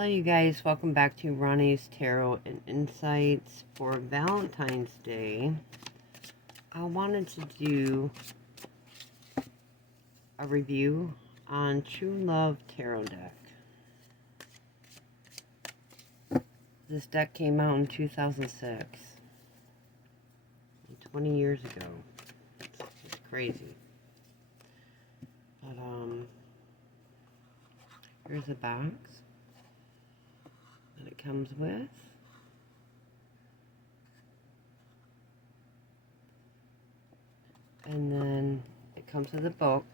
Hello you guys, welcome back to Ronnie's Tarot and Insights. For Valentine's Day, I wanted to do a review on True Love Tarot deck. This deck came out in 2006, 20 years ago. It's crazy. But here's a box that it comes with. And then it comes with a book.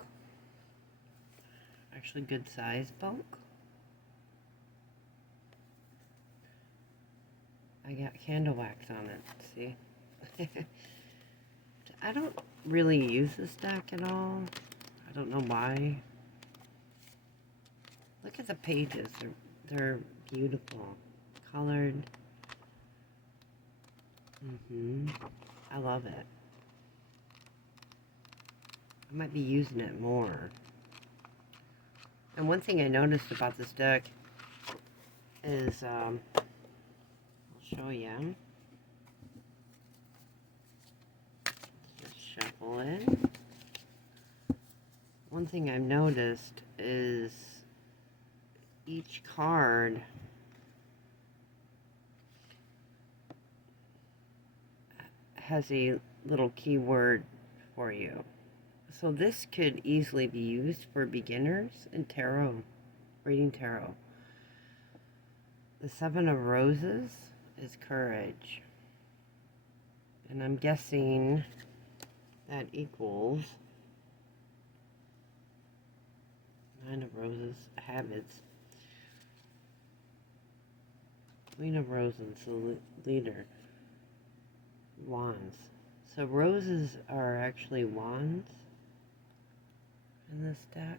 Actually good size book. I got candle wax on it, see? I don't really use this deck at all. I don't know why. Look at the pages. They're beautiful. Colored. I love it. I might be using it more. And one thing I noticed about this deck is, I'll show you. Just shuffle it. One thing I've noticed is each card has a little keyword for you. So this could easily be used for beginners in tarot, reading tarot. The Seven of Roses is courage. And I'm guessing that equals Nine of Roses, habits. Queen of Roses, the leader. Wands. So roses are actually wands in this deck.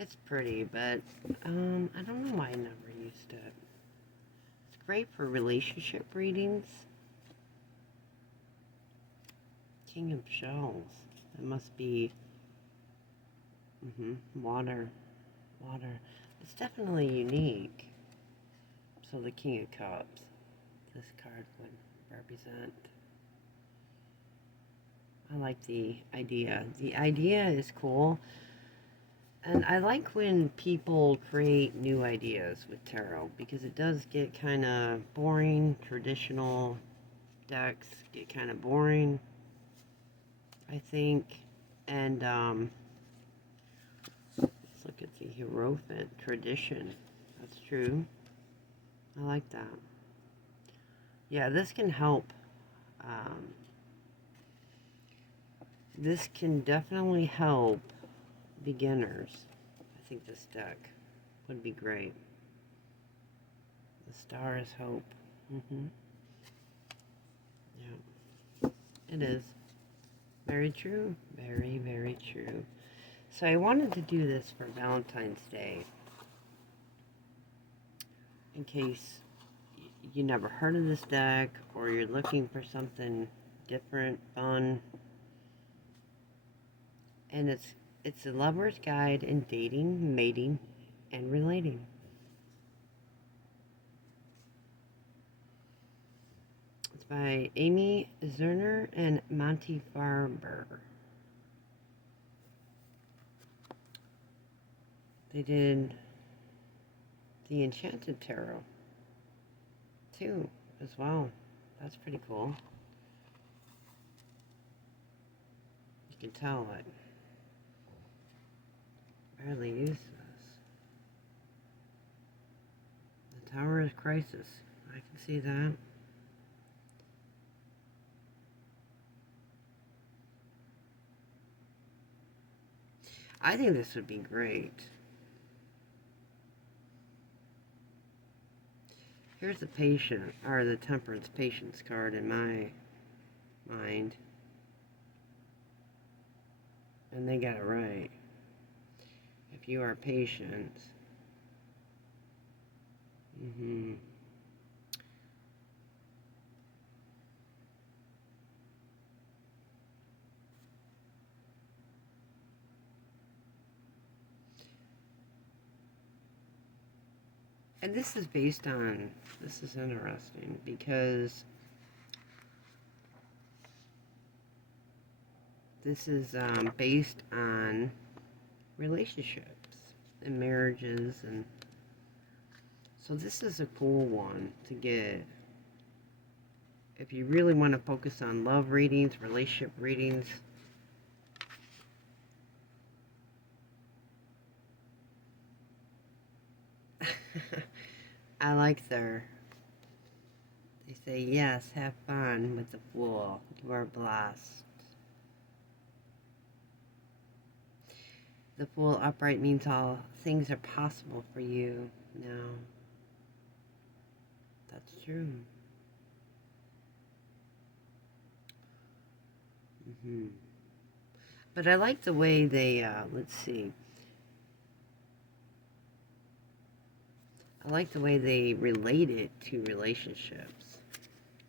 It's pretty, but I don't know why I never used it. It's great for relationship readings. King of Shells. It must be water. It's definitely unique. So the King of Cups, this card would represent. I like the idea. The idea is cool. And I like when people create new ideas with tarot, because it does get kind of boring. Traditional decks get kind of boring, I think. And let's look at the Hierophant tradition. That's true. I like that. Yeah, this can help. This can definitely help beginners. I think this deck would be great. The Star is hope. Yeah, it is. Very true. Very, very true. So I wanted to do this for Valentine's Day, in case you never heard of this deck, or you're looking for something different, fun. And it's a lover's guide in dating, mating, and relating. It's by Amy Zerner and Monte Farber. They did the Enchanted Tarot too, as well. That's pretty cool. You can tell it. Barely use this. The Tower of Crisis. I can see that. I think this would be great. Here's the Patient, or the Temperance Patience card in my mind. And they got it right. If you are patient. And this is based on, this is interesting because this is based on relationships and marriages, and so this is a cool one to get if you really want to focus on love readings, relationship readings. I like they say, yes, have fun with the Fool. You are blessed. The Fool upright means all things are possible for you now. That's true. But I like the way they, let's see. I like the way they relate it to relationships.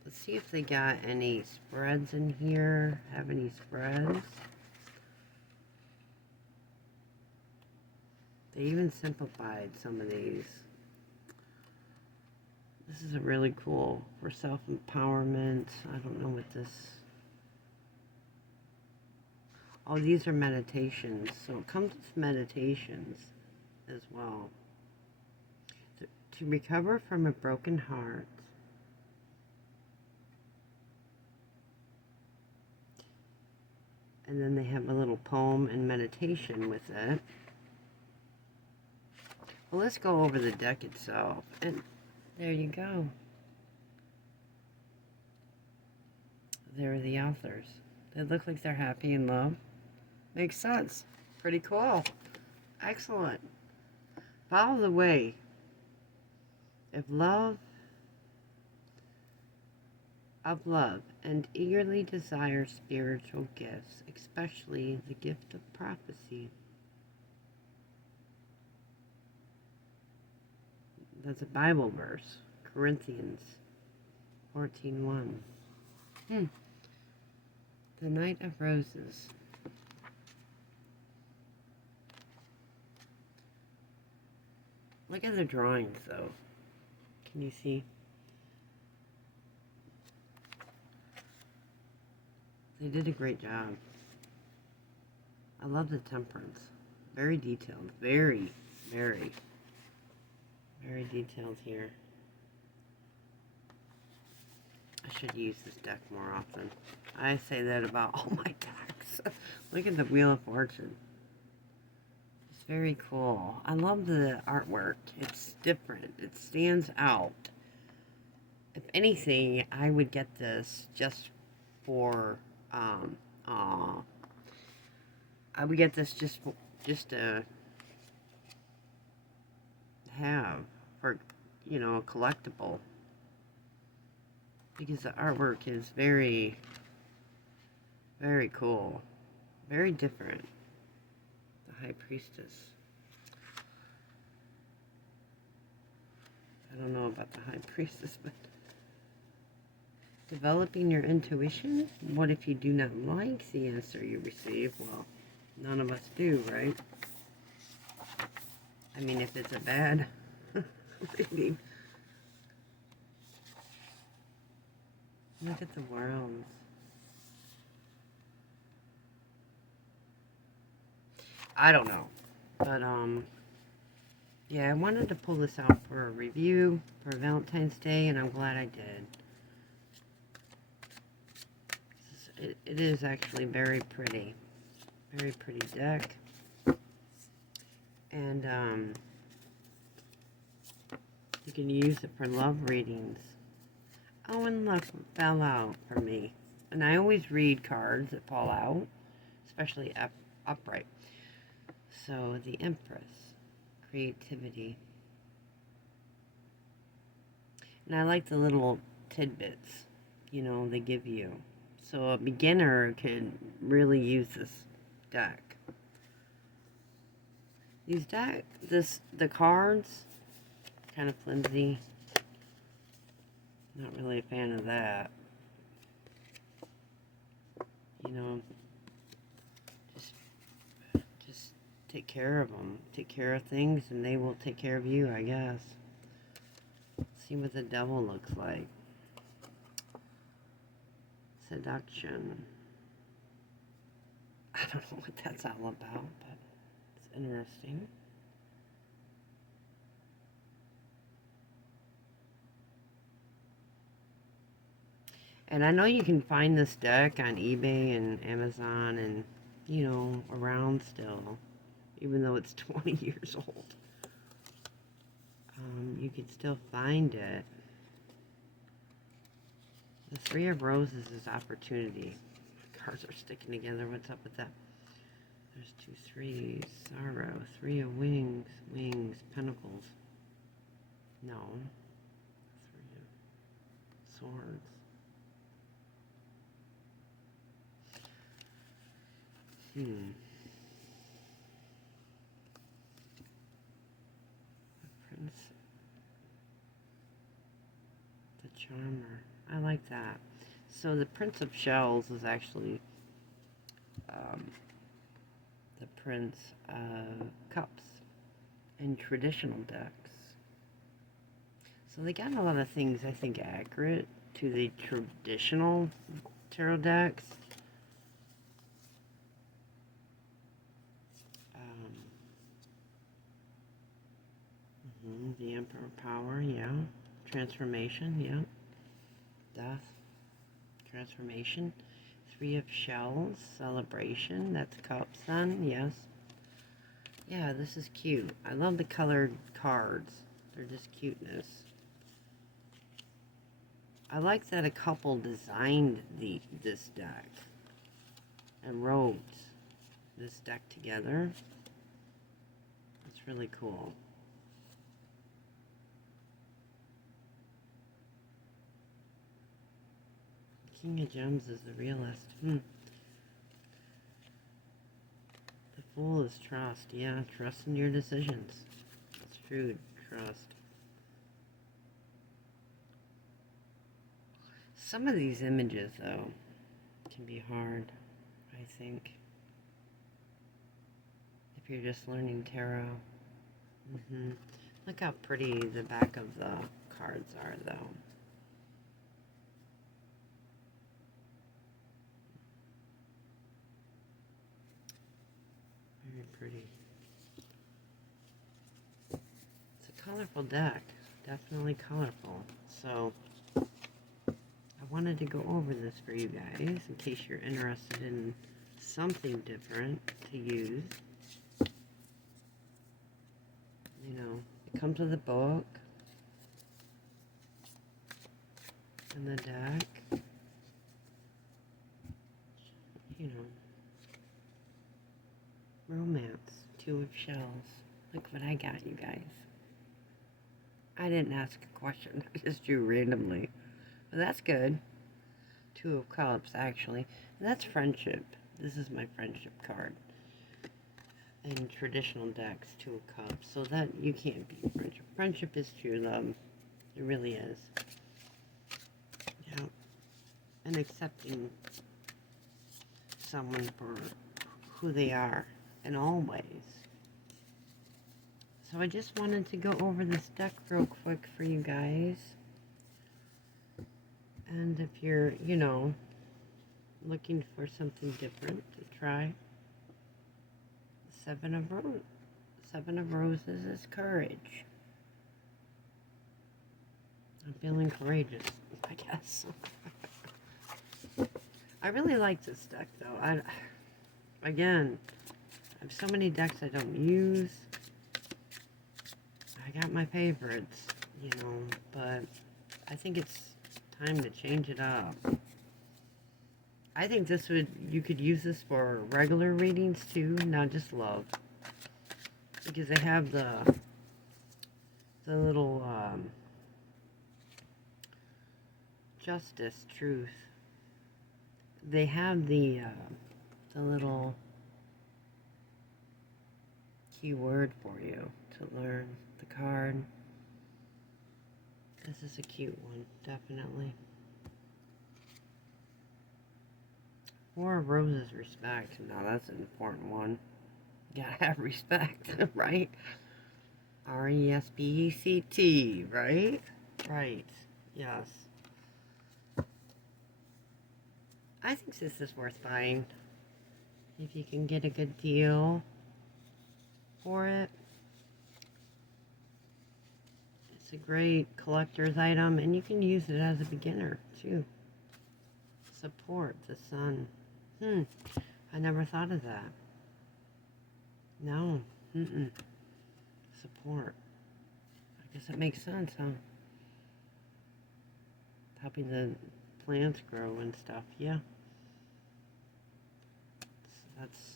Let's see if they got any spreads in here. Have any spreads? They even simplified some of these. This is a really cool for self-empowerment. I don't know what this... Oh, these are meditations. So it comes with meditations as well. To recover from a broken heart. And then they have a little poem and meditation with it. Well, let's go over the deck itself. And there you go. There are the authors. They look like they're happy in love. Makes sense. Pretty cool. Excellent. Follow the way. Of love, and eagerly desire spiritual gifts, especially the gift of prophecy. That's a Bible verse, Corinthians 14:1. The Knight of Roses. Look at the drawings, though. Can you see? They did a great job. I love the temperance. Very detailed. Very, very, very detailed here. I should use this deck more often. I say that about all my decks. Look at the Wheel of Fortune. It's very cool. I love the artwork. It's different. It stands out. If anything, I would get this just for, I would get this just to have for, you know, a collectible. Because the artwork is very, very cool. Very different. The High Priestess. I don't know about the High Priestess, but... Developing your intuition? What if you do not like the answer you receive? Well, none of us do, right? I mean, if it's a bad reading. Look at the worlds. I don't know. But, yeah, I wanted to pull this out for a review for Valentine's Day, and I'm glad I did. It is actually very pretty. Very pretty deck. And, you can use it for love readings. Oh, and look, it fell out for me. And I always read cards that fall out, especially upright. So, the Empress, creativity. And I like the little tidbits, you know, they give you. So a beginner could really use this deck. The cards, kind of flimsy. Not really a fan of that. You know, just take care of them. Take care of things and they will take care of you, I guess. see what the devil looks like. Seduction. I don't know what that's all about, but it's interesting. And I know you can find this deck on eBay and Amazon and, you know, around still, even though it's 20 years old. You can still find it. The Three of Roses is opportunity. The cards are sticking together. What's up with that? There's 2 threes. Sorrow. 3 of wings. Wings. Pentacles. No. 3 of swords. The Prince. The Charmer. I like that. So the Prince of Shells is actually the Prince of Cups in traditional decks. So they got a lot of things, I think, accurate to the traditional tarot decks. The Emperor Power, yeah. Transformation, yeah. Death. Transformation. 3 of Shells. Celebration. That's Cups then, yes. Yeah, this is cute. I love the colored cards. They're just cuteness. I like that a couple designed this deck and wrote this deck together. It's really cool. King of Gems is the realist. The Fool is trust. Yeah, trust in your decisions. It's true. Trust. Some of these images, though, can be hard, I think, if you're just learning tarot. Look how pretty the back of the cards are, though. Very pretty. It's a colorful deck. Definitely colorful. So, I wanted to go over this for you guys in case you're interested in something different to use. You know, it comes with a book and the deck. You know, romance, 2 of Shells. Look what I got, you guys. I didn't ask a question. I just drew randomly. But that's good. 2 of Cups, actually. And that's friendship. This is my friendship card. In traditional decks, 2 of Cups. So that, you can't beat friendship. Friendship is true love. It really is. Yeah. And accepting someone for who they are in all ways. So I just wanted to go over this deck real quick for you guys. And if you're, you know, looking for something different to try, 7 of Roses is courage. I'm feeling courageous, I guess. I really like this deck, though. Again, I have so many decks I don't use. I got my favorites, you know, but I think it's time to change it up. I think you could use this for regular readings too, not just love. Because they have the little justice, truth. They have the little keyword for you to learn the card. This is a cute one, definitely. 4 of Roses, respect. Now that's an important one. You gotta have respect, right? R-E-S-P-E-C-T, right? Right. Yes. I think this is worth buying. If you can get a good deal for it. It's a great collector's item, and you can use it as a beginner, too. Support the sun. I never thought of that. No. Support. I guess it makes sense, huh? Helping the plants grow and stuff, yeah. So that's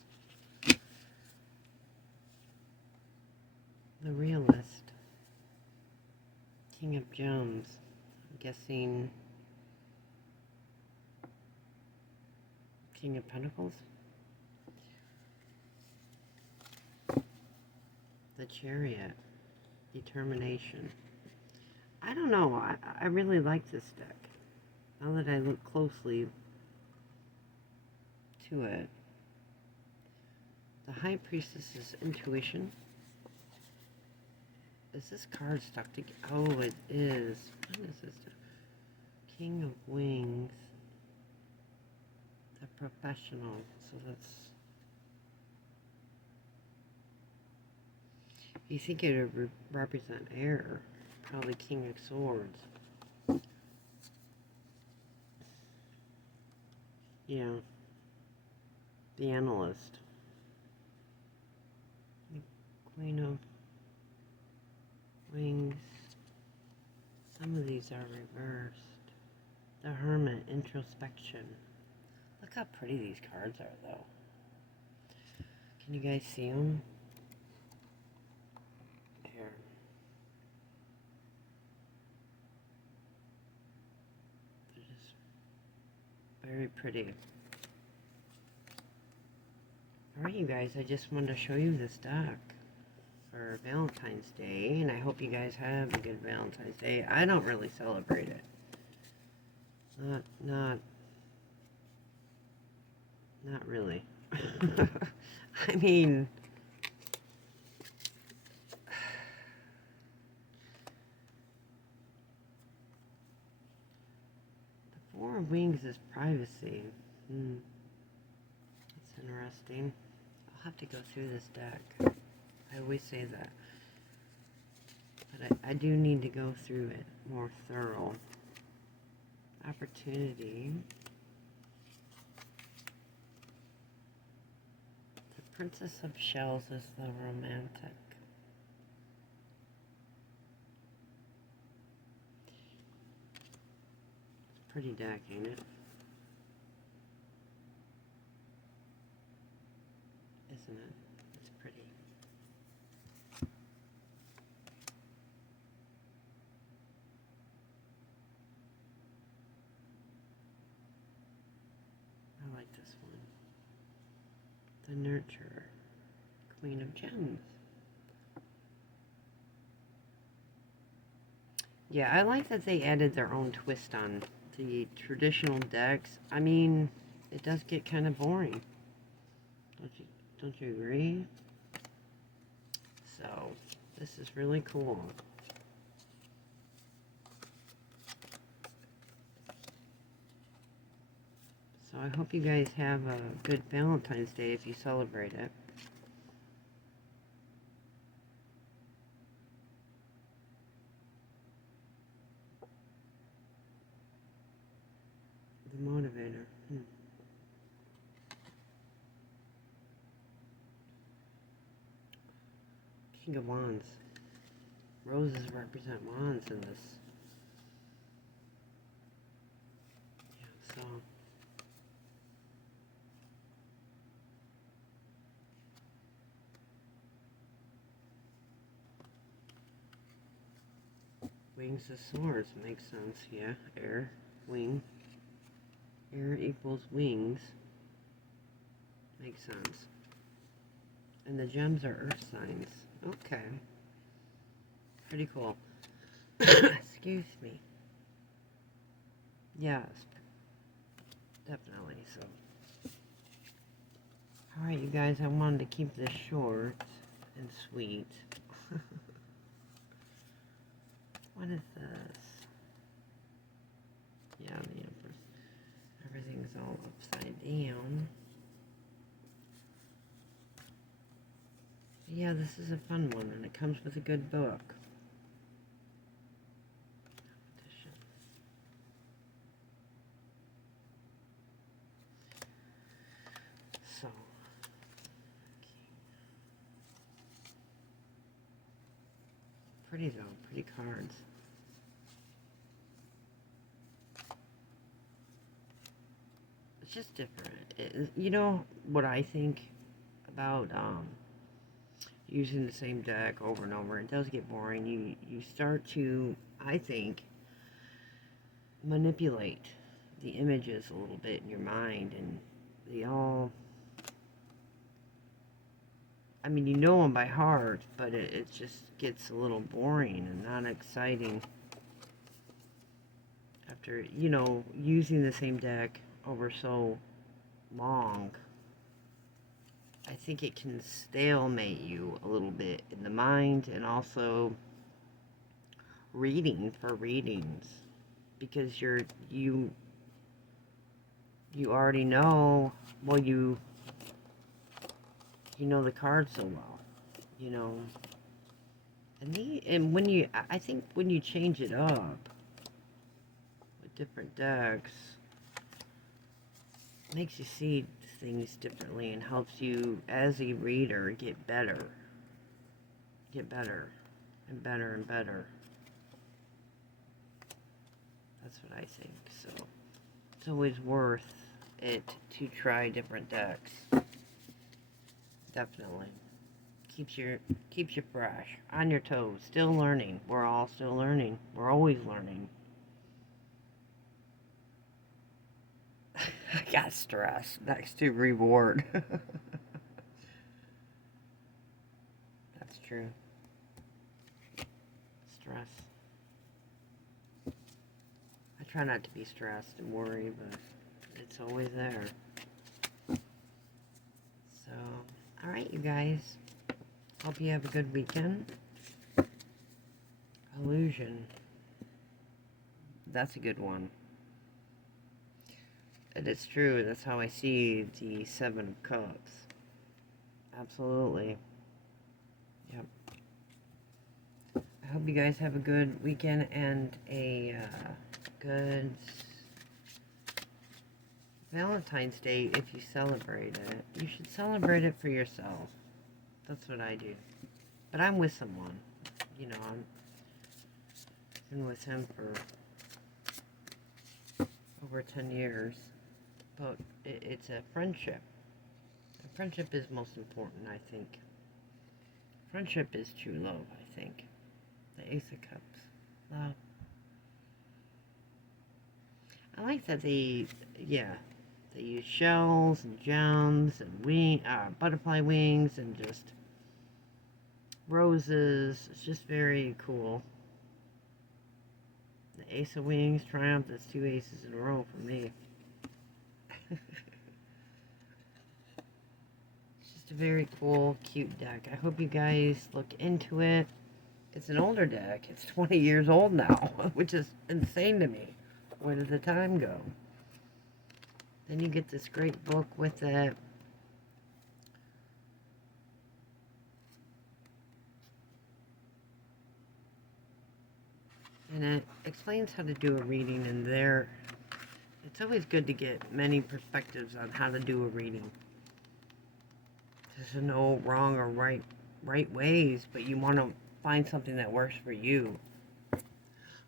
the realist. King of Gems. I'm guessing King of Pentacles. The Chariot. Determination. I don't know. I really like this deck. Now that I look closely to it. The High Priestess is intuition. Is this card stuck together? Oh, it is. What is this? King of Wings. The Professional. So that's... You think it would represent air. Probably King of Swords. Yeah. The Analyst. The Queen of Wings. Some of these are reversed. The Hermit, introspection. Look how pretty these cards are, though. Can you guys see them? Here. They're just very pretty. Alright, you guys, I just wanted to show you this deck for Valentine's Day, and I hope you guys have a good Valentine's Day. I don't really celebrate it. Not really. I mean, the Four of Wings is privacy. That's interesting. I'll have to go through this deck. I always say that. But I do need to go through it more thorough. Opportunity. The Princess of Shells is the romantic. It's a pretty deck, ain't it? Isn't it? It's pretty. I like this one. The Nurturer. Queen of Gems. Yeah, I like that they added their own twist on the traditional decks. I mean, it does get kind of boring. Don't you agree? So, this is really cool. So I hope you guys have a good Valentine's Day if you celebrate it. The Motivator. King of Wands. Roses represent wands in this. Yeah, so... Wings of Swords makes sense, yeah. Air, wing. Air equals wings. Makes sense. And the gems are earth signs. Okay. Pretty cool. Excuse me. Yes. Definitely, so. Alright, you guys, I wanted to keep this short and sweet. What is this? all upside down. Yeah, this is a fun one, and it comes with a good book. So, pretty though, pretty cards. It's just different. You know what I think about using the same deck over and over? It does get boring. You start to, I think, manipulate the images a little bit in your mind, and they all, I mean, you know them by heart, but it just gets a little boring and not exciting after, you know, using the same deck over so long. I think it can stalemate you a little bit in the mind, and also reading for readings, because you already know, well, you know the cards so well, you know, and when you, I think when you change it up with different decks, it makes you see things differently and helps you as a reader get better and better and better. That's what I think. So it's always worth it to try different decks. Definitely keeps you fresh, on your toes, still learning. We're all still learning. We're always learning. I got stress next to reward. That's true. Stress. I try not to be stressed and worry, but it's always there. So, alright, you guys. Hope you have a good weekend. Illusion. That's a good one. And it's true, that's how I see the Seven of Cups. Absolutely. Yep. I hope you guys have a good weekend and a good Valentine's Day if you celebrate it. You should celebrate it for yourself. That's what I do. But I'm with someone. You know, I've been with him for over 10 years. But it's a friendship. A friendship is most important, I think. Friendship is true love, I think. The Ace of Cups. Love. I like that they use shells and gems and butterfly wings and just roses. It's just very cool. The Ace of Wings, Triumph, that's 2 aces in a row for me. It's just a very cool, cute deck. I hope you guys look into it. It's an older deck. It's 20 years old now, which is insane to me. Where did the time go? Then you get this great book with it. And it explains how to do a reading, and it's always good to get many perspectives on how to do a reading. There's no wrong or right ways, but you want to find something that works for you.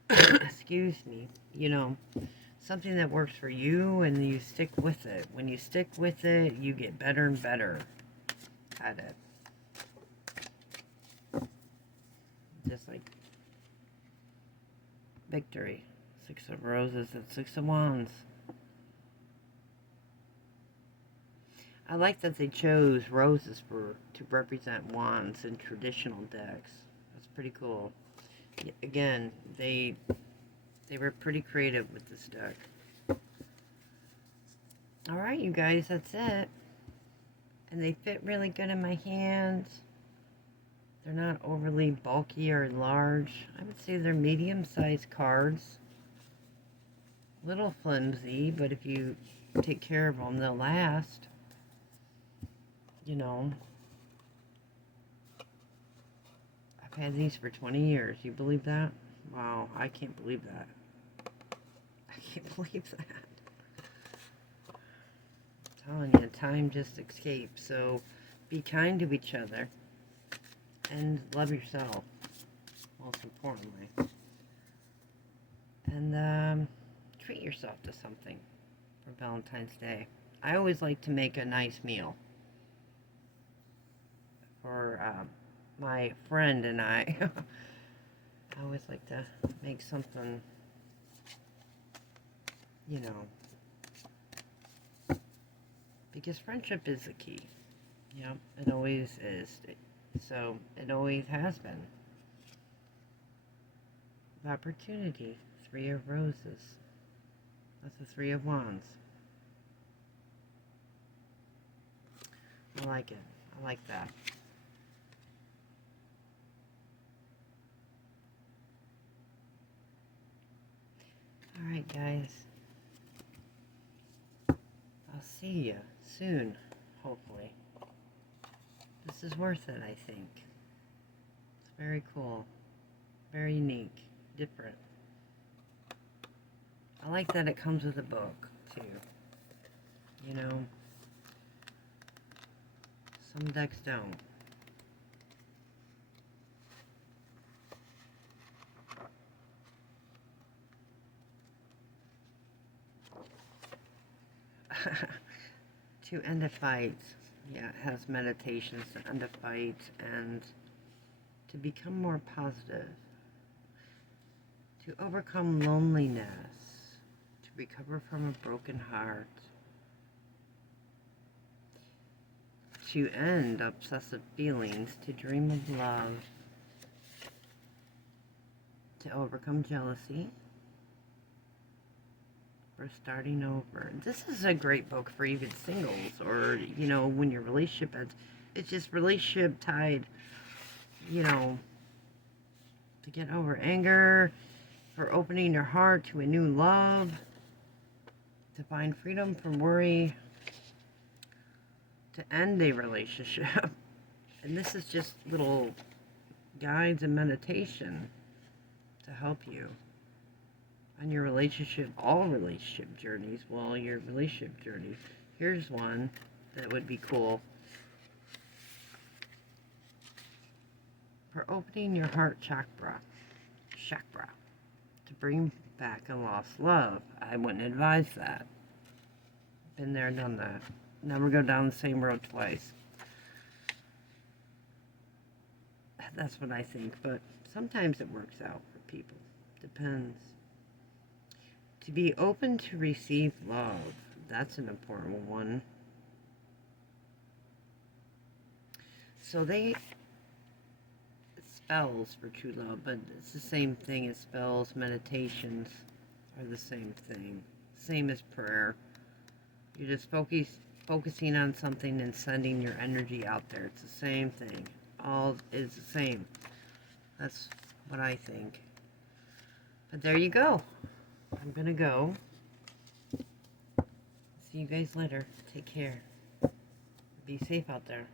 Excuse me. You know, something that works for you, and you stick with it. When you stick with it, you get better and better at it. Just like victory. 6 of Roses and 6 of Wands. I like that they chose roses to represent wands in traditional decks. That's pretty cool. Again, they were pretty creative with this deck. Alright, you guys, that's it. And they fit really good in my hands. They're not overly bulky or large. I would say they're medium-sized cards. Little flimsy, but if you take care of them, they'll last. You know, I've had these for 20 years. You believe that? Wow, I can't believe that. I can't believe that. I'm telling you, time just escapes. So be kind to each other and love yourself, most importantly. And treat yourself to something for Valentine's Day. I always like to make a nice meal for my friend and I. I always like to make something, you know, because friendship is the key. Yep, it always is. So it always has been. The opportunity, 3 of roses. That's the 3 of wands. I like it. I like that. Alright, guys. I'll see you soon, hopefully. This is worth it, I think. It's very cool. Very unique. Different. I like that it comes with a book, too. You know? Some decks don't. To end a fight. Yeah, it has meditations to end a fight and to become more positive. To overcome loneliness. To recover from a broken heart. To end obsessive feelings. To dream of love. To overcome jealousy. For starting over. This is a great book for even singles or, you know, when your relationship ends. It's just relationship tied, you know, to get over anger, for opening your heart to a new love, to find freedom from worry, to end a relationship. And this is just little guides and meditation to help you on your relationship, all relationship journeys. Well, your relationship journey. Here's one that would be cool. For opening your heart chakra, to bring back a lost love. I wouldn't advise that. Been there, done that. Never go down the same road twice. That's what I think, but sometimes it works out for people. Depends. To be open to receive love. That's an important one. So spells for true love, but it's the same thing as spells. Meditations are the same thing. Same as prayer. You're just focusing on something and sending your energy out there. It's the same thing. All is the same. That's what I think. But there you go. I'm gonna go. See you guys later. Take care. Be safe out there.